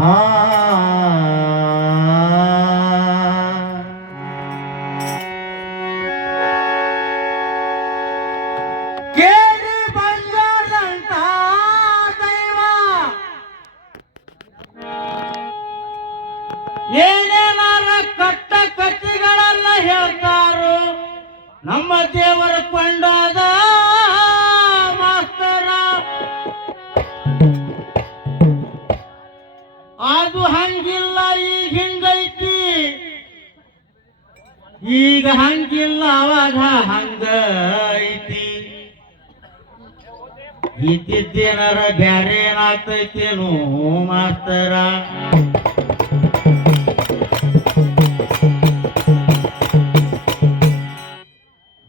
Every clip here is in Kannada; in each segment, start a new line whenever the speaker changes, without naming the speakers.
ಆ. ಏನೇನಾರ ಕಟ್ಟ ಕಟ್ಟಿಗಳನ್ನ ಹೇಳ್ತಾರೋ ನಮ್ಮ ದೇವರ ಕೊಂಡಾದ ಹಂಗಿಲ್ಲ ಅವಾಗ ಹಂಗ ಐತಿ. ಇದ್ದಿದ್ದೇನಾರ ಬ್ಯಾರೆ ಏನಾಗ್ತೈತೇನು ಮಾಸ್ತರ.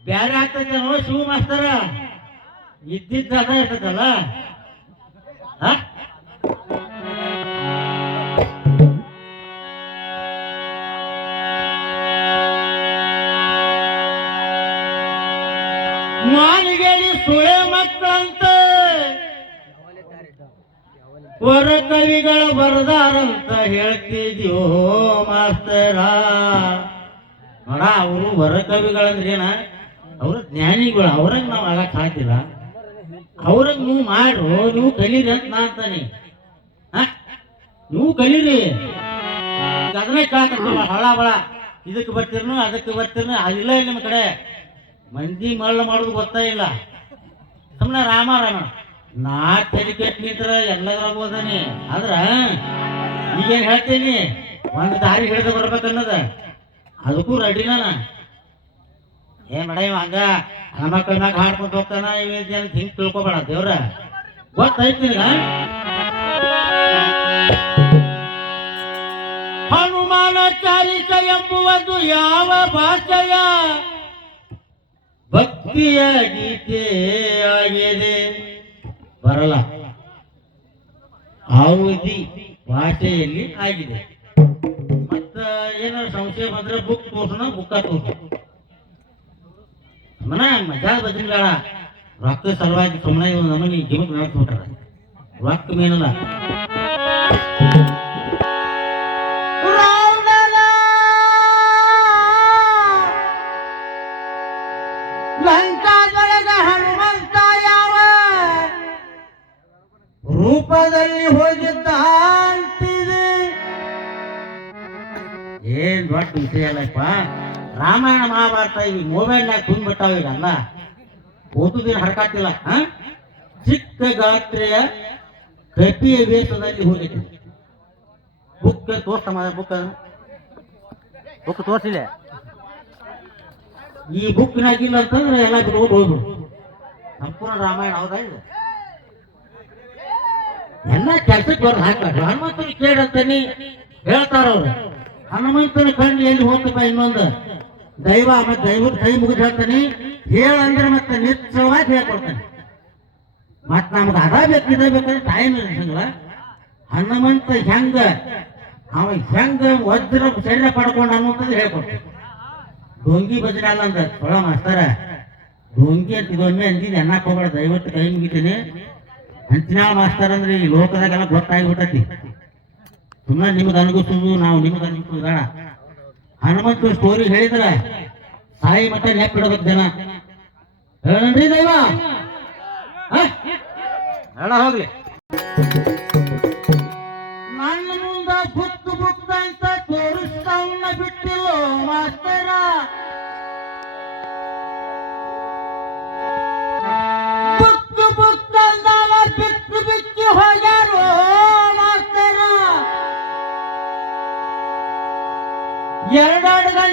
ಬ್ಯಾರೆ ಆಗ್ತೈತೇನೋ ಶಿವ ಮಾಸ್ತರ ಇದ್ದಿದ್ದ ಇರ್ತದಲ್ಲ. ಮಾಲಿಗೆಳಿ ಸುಳೆ ಮಕ್ಕಳಂತ ಹೊರ ಕವಿಗಳ ಬರದಾರಂತ ಹೇಳ್ತಿದ್ಯೋ ಮಾಸ್ತರ. ನೋಡ, ಅವರು ಹೊರ ಕವಿಗಳಂದ್ರೆ ಏನ? ಅವ್ರ ಜ್ಞಾನಿಗಳು, ಅವ್ರಂಗ್ ನಾವು ಆಗಕ್ ಹಾಕಿಲ್ಲ. ಅವ್ರಂಗ್ ನೀವು ಮಾಡ್ರು, ನೀವು ಕಲೀರಿ ಅಂತ ನಾ ಅಂತಾನೆ? ನೀವು ಕಲೀರಿ. ಅದನ್ನೇ ಕೇಳಕತ್ತೀವ ಹಳ ಬಳ. ಇದಕ್ಕೆ ಬರ್ತಿರ್ನು ಅದಕ್ಕೆ ಬರ್ತಿರ್ನು ಅದಿಲ್ಲ ನಿಮ್ಮ ಕಡೆ. ಮಂದಿ ಮರಳು ಮಾಡೋದು ಗೊತ್ತಾ ಇಲ್ಲ. ಸುಮ್ಮನೆ ರಾಮ ರಾಮ. ನಾ ತಲೆ ಕೆಟ್ಟ ನಿಂತ್ರ ಎಲ್ಲದ್ರಾಗ ಹೋದಾನಿ. ಆದ್ರ ಈಗೇನು ಹೇಳ್ತೀನಿ? ಒಂದು ದಾರಿ ಹಿಡಿದು ಬರ್ಬೇಕನ್ನದ. ಅದಕ್ಕೂ ರೆಡಿ ನಾನು. ಏನ್ ಮಾಡ ಇವ ಹಂಗ ಮಕ್ಕಳ ಮ್ಯಾಗ ಹಾಡ್ಕೊಂಡು ಹೋಗ್ತಾನ ಇವೇನ್ ಹಿಂಗ್ ತಿಳ್ಕೊಬೇಡ ದೇವ್ರ. ನಿನಗ? ಹನುಮಾನ ಚಾಲಿಸ ಎಂಬುವುದು ಯಾವ ಭಾಷೆಯ? ಭಕ್ತಿಯ ಆಗಿದೆ ಬರಲ್ಲ. ಅವಧಿ ಭಾಷೆಯಲ್ಲಿ ಆಗಿದೆ. ಮತ್ತ ಏನೋ ಸಂಶಯ ಬಂದ್ರೆ ಬುಕ್ ತೋರ್ಸೋಣ ಬುಕ್ಕ ತೋರ್ಸೋಣ. ಮನ ಮಜಾ ಭಜನೆಗಳ ರೊಕ್ಕ ಸಲುವಾಗಿ ಸುಮ್ಮನೆ ಒಂದು ನಮನಿ ಗಿಮಕ್ ನಡೆಸ್ಬಿಟ್ರ ರೊಕ್ಕ ಮೇನಲ್ಲ ರೂಪದಲ್ಲಿ ಹೋಗಿದ್ದ ಅಂತಿದೆ. ಏನ್ ದೊಡ್ಡ ವಿಷಯ ಅಲ್ಲಪ್ಪ. ರಾಮಾಯಣ ಮಹಾಭಾರತ ಇವು ಮೊಬೈಲ್ನಾಗ ತುಂಬಿಟ್ಟಾವ ಈಗಲ್ಲ. ಓದುದೇನು ಹರಕಾತಿಲ್ಲ, ಹ? ಚಿಕ್ಕ ಗಾತ್ರೆಯ ಕಪಿಯ ವೇಷದಲ್ಲಿ ಹೋಗಿದ್ದೆ. ಬುಕ್ ತೋರ್ಸ ಬುಕ್ ಬುಕ್ ತೋರ್ಸಿಲ್ಲ. ಈ ಬುಕ್ನಾಗಿಲ್ಲ ಅಂತಂದ್ರೆ ಎಲ್ಲ ಬಿಟ್ಕೊಂಡು ಹೋಗ್ಬಿಡು ಸಂಪೂರ್ಣ ರಾಮಾಯಣ ಹೌದಾ ಇದು? ಎಲ್ಲ ಕೆಲ್ಸಕ್ಕೆ ಬರೋದು ಹಾಕ್ತಾರೆ ಹನುಮಂತನ ಕೇಳಂತಾನೆ ಹೇಳ್ತಾರ ಅವ್ರು. ಹನುಮಂತನ ಕಣ್ಣು ಎಲ್ಲಿ ಹೋಗ್ತಪ್ಪ ಇನ್ನೊಂದು? ದೈವ ಮತ್ತೆ ದೈವದ ಕೈ ಮುಗಿದು ಹೇಳ್ತಾನೆ ಹೇಳಂದ್ರೆ ಮತ್ತೆ ನಿಶ್ಚಯವಾಗಿ ಹೇಳ್ಕೊಡ್ತಾನೆ. ಮತ್ ನಮ್ಗೆ ಅದ ಬೇಕು, ಇದ ಬೇಕಂದ್ರೆ ಟೈಮ್ ಇರ್ಸಂಗಿಲ್ಲ ಹನುಮಂತ ಹೆಂಗ, ಅವ ಹೆಂಗ ವಜ್ರ ಶರೀರ ಪಡ್ಕೊಂಡ ಅನ್ನುವಂಥದ್ದು ಹೇಳ್ಕೊಡ್ತಾನೆ. ಡೊಂಗಿ ಭಜನೆ ಅಲ್ಲ ಅಂದ ಮಾಸ್ತರ. ಡೊಂಗಿ ಅಂತ ಇದೊಮ್ಮೆ ಅಂದಿದ್ದು ಅನ್ನಕ್ ಹೋಗ್ಬೇಡ ದಯವಿಟ್ಟು ಕೈ ಮುಗಿತೀನಿ. ಹಂಚಿನಾಳ ಮಾಸ್ತರ್ ಅಂದ್ರೆ ಈ ಲೋಕದಾಗೆಲ್ಲ ಗೊತ್ತಾಗ್ಬಿಟ್ಟತಿ. ಸುಮ್ಮನೆ ನಿಮ್ಗೆ ಅನುಗಿಸೋದು ನಾವು ನಿಮ್ಗೆ ಬೇಡ. ಹನುಮಂತ ಸ್ಟೋರಿ ಹೇಳಿದ್ರ ಸಾಯಿ ಮತ್ತೆ ನೆಪ್ ಇಡಬೇಕು ಜನ. ಹೇಳನ್ರಿ ದೈವ? ಹೋಗ್ಲಿ.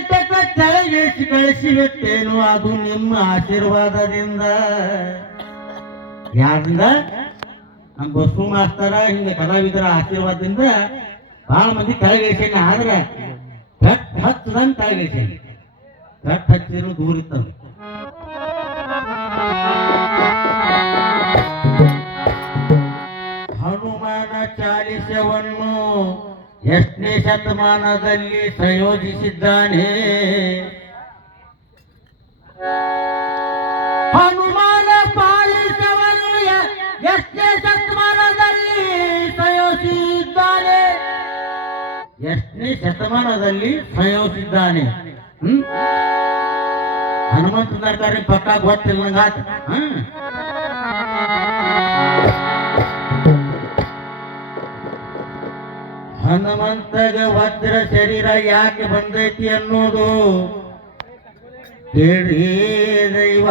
ಗಂಟೆ ಕೆಳಗಿಳಿಸಿ ಕಳಿಸಿಬಿಟ್ಟೇನು ಅದು ನಿಮ್ಮ ಆಶೀರ್ವಾದದಿಂದ. ಯಾರಿಂದ? ನಮ್ಮ ಬಸ್ಸು ಮಾಸ್ತರ, ಹಿಂಗೆ ಕಲಾವಿದರ ಆಶೀರ್ವಾದದಿಂದ ಬಹಳ ಮಂದಿ ಕೆಳಗಿಳಿಸೇನೆ ಆದ್ರೆ ಕಟ್ ಹಚ್ಚದಂಗ್ ಕೆಳಗಿಳಿಸೇನೆ ಕಟ್ ಹಚ್ಚಿದ್ರು ದೂರ ಇತ್ತು ಹನುಮಾನ ಚಾಲಿಸವನ್ನು ಎಷ್ಟನೇ ಶತಮಾನದಲ್ಲಿ ಸಂಯೋಜಿಸಿದ್ದಾನೆ? ಹನುಮಾನ ಪಾಲಿಸವನ್ನು ಎಷ್ಟನೇ ಶತಮಾನದಲ್ಲಿ ಸಂಯೋಜಿಸಿದ್ದಾನೆ? ಎಷ್ಟನೇ ಶತಮಾನದಲ್ಲಿ ಸಂಯೋಜಿಸಿದ್ದಾನೆ? ಹನುಮಂತ ಸರ್ಕಾರಿ ಪಕ್ಕ ಗೊತ್ತಿಲ್ಲ ಹ್ಮ್? ಹನುಮಂತಗ ವಜ್ರ ಶರೀರ ಯಾಕೆ ಬಂದೈತಿ ಅನ್ನೋದು. ಕೇಳಿ ದೈವ.